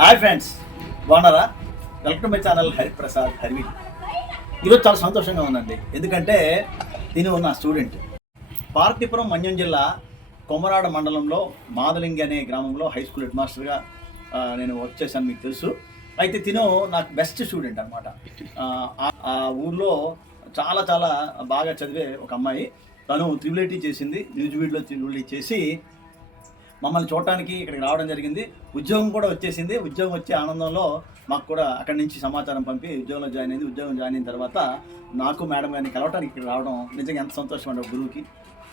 Hi friends, బాగున్నారా? Welcome to my channel Hariprasad Harivi. ఈరోజు చాలా సంతోషంగా ఉందండి, ఎందుకంటే నేను నా స్టూడెంట్. పార్వతీపురం మన్యం జిల్లా కొమరాడ మండలంలో మాదలింగి అనే గ్రామంలో హై స్కూల్ హెడ్ మాస్టర్గా నేను వర్క్ చేశాను, మీకు తెలుసు. అయితే తిను నాకు బెస్ట్ స్టూడెంట్ అనమాట. ఆ ఊర్లో చాలా చాలా బాగా చదివే ఒక అమ్మాయి. తను త్రిబుల్ చేసింది, న్యూజివీడ్లో త్రిబుల్ చేసి మమ్మల్ని చూడటానికి ఇక్కడికి రావడం జరిగింది. ఉద్యోగం కూడా వచ్చేసింది. ఉద్యోగం వచ్చే ఆనందంలో మాకు కూడా అక్కడి నుంచి సమాచారం పంపి ఉద్యోగంలో జాయిన్ అయింది. ఉద్యోగం జాయిన్ అయిన తర్వాత నాకు మేడం గారిని కలవటానికి ఇక్కడ రావడం నిజంగా ఎంత సంతోషం అంటే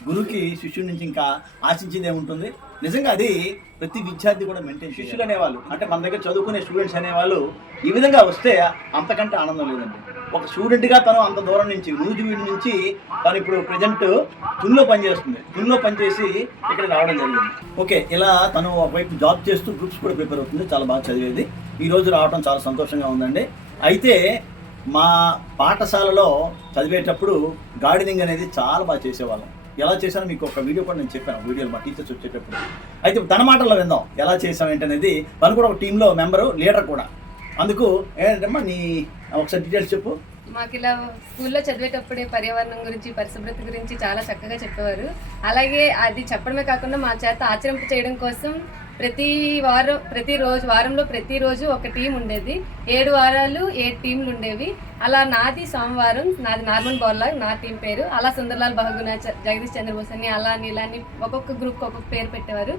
గురువుకి శిష్యుడి నుంచి ఇంకా ఆశించింది ఏముంటుంది. నిజంగా అది ప్రతి విద్యార్థి కూడా మెయింటైన్ చేయాలి. శిష్యులు అనేవాళ్ళు అంటే మన దగ్గర చదువుకునే స్టూడెంట్స్ అనేవాళ్ళు ఈ విధంగా వస్తే అంతకంటే ఆనందం లేదండి. ఒక స్టూడెంట్గా తను అంత దూరం నుంచి నూజివీడు నుంచి తను ఇప్పుడు ప్రజెంట్ తునిలో పనిచేస్తుంది. తునిలో పనిచేసి ఇక్కడ రావడం జరిగింది. ఓకే, ఇలా తను ఒకవైపు జాబ్ చేస్తూ గ్రూప్స్ కూడా ప్రిపేర్ అవుతుంది. చాలా బాగా చదివేది. ఈరోజు రావడం చాలా సంతోషంగా ఉందండి. అయితే మా పాఠశాలలో చదివేటప్పుడు గార్డెనింగ్ అనేది చాలా బాగా చేసేవాళ్ళం. ఎలా చేశానో మీకు ఒక వీడియో కూడా నేను చెప్పాను, వీడియోలో మా టీచర్స్ వచ్చేటప్పుడు. అయితే తన మాటల్లో విందాం ఎలా చేసాం ఏంటనేది. తను కూడా ఒక టీంలో మెంబరు, లీడర్ కూడా. అందుకు ఏంటమ్మా నీ ఒకసారి డీటెయిల్స్ చెప్పు. మాకు ఇలా స్కూల్లో చదివేటప్పుడే పర్యావరణం గురించి, పరిశుభ్రత గురించి చాలా చక్కగా చెప్పేవారు. అలాగే అది చెప్పడమే కాకుండా మా చేత ఆచరింప చేయడం కోసం వారంలో ప్రతిరోజు ఒక టీం ఉండేది. 7 వారాలు 7 టీంలు ఉండేవి. అలా నాది సోమవారం, నాది నార్మల్ బౌర్లా నా టీం పేరు. అలా సుందర్లాల్ బహుగుణ, జగదీష్ చంద్రబోస్ అని అలా నీలాని ఒక్కొక్క గ్రూప్కి ఒక్కొక్క పేరు పెట్టేవారు.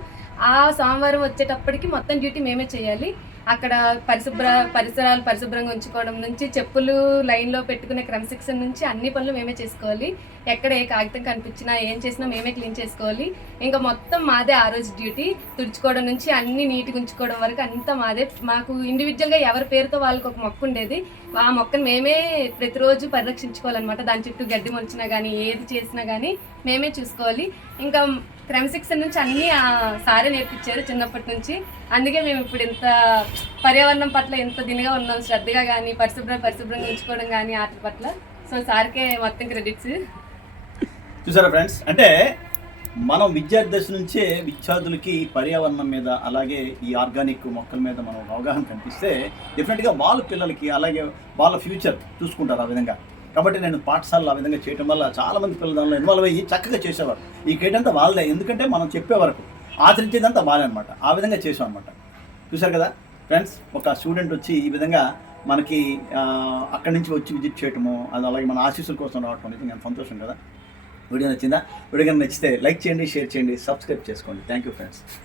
ఆ సోమవారం వచ్చేటప్పటికి మొత్తం డ్యూటీ మేమే చేయాలి. అక్కడ పరిసరాలు పరిశుభ్రంగా ఉంచుకోవడం నుంచి, చెప్పులు లైన్లో పెట్టుకునే క్రమశిక్షణ నుంచి అన్ని పనులు మేమే చేసుకోవాలి. ఎక్కడ ఏ కాగితం కనిపించినా ఏం చేసినా మేమే క్లీన్ చేసుకోవాలి. ఇంకా మొత్తం మాదే ఆ రోజు డ్యూటీ. తుడుచుకోవడం నుంచి అన్ని నీట్గా ఉంచుకోవడం వరకు అంతా మాదే. మాకు ఇండివిజువల్గా ఎవరి పేరుతో వాళ్ళకి ఒక మొక్క ఉండేది. ఆ మొక్కను మేమే ప్రతిరోజు పరిరక్షించుకోవాలన్నమాట. దాని చుట్టూ గడ్డి మొలిచినా కానీ ఏది చేసినా కానీ మేమే చూసుకోవాలి. ఇంకా క్రమశిక్షణ నుంచి అన్నీ సారే నేర్పించారు చిన్నప్పటి నుంచి. అందుకే మేము ఇప్పుడు ఇంత పర్యావరణం పట్ల ఎంత దినిగా ఉన్నాం, శ్రద్ధగా కానీ పరిశుభ్రంగా ఉంచుకోవడం కానీ ఆటల పట్ల. సో సార్కే మొత్తం క్రెడిట్స్. చూసారా ఫ్రెండ్స్, అంటే మనం విద్యార్థి దశ నుంచే విద్యార్థులకి పర్యావరణం మీద, అలాగే ఈ ఆర్గానిక్ మొక్కల మీద మనం అవగాహన కనిపిస్తే డెఫినెట్గా వాళ్ళ పిల్లలకి, అలాగే వాళ్ళ ఫ్యూచర్ చూసుకుంటారు ఆ విధంగా. కాబట్టి నేను పాఠశాలలో ఆ విధంగా చేయడం వల్ల చాలామంది పిల్లలు దానిలో ఇన్వాల్వ్ అయ్యి చక్కగా చేసేవారు. ఈ క్రెడిట్ అంతా వాళ్ళదే, ఎందుకంటే మనం చెప్పే వరకు ఆచరించేదంతా వాళ్ళే అనమాట. ఆ విధంగా చేసాం అనమాట. చూసారు కదా ఫ్రెండ్స్, ఒక స్టూడెంట్ వచ్చి ఈ విధంగా మనకి అక్కడి నుంచి వచ్చి విజిట్ చేయటము, అది అలాగే మన ఆశీస్సుల కోసం రావటం నిజంగా సంతోషం కదా. వీడియో నచ్చిందా? వీడియో నచ్చితే లైక్ చేయండి, షేర్ చేయండి, సబ్స్క్రైబ్ చేసుకోండి. Thank you friends.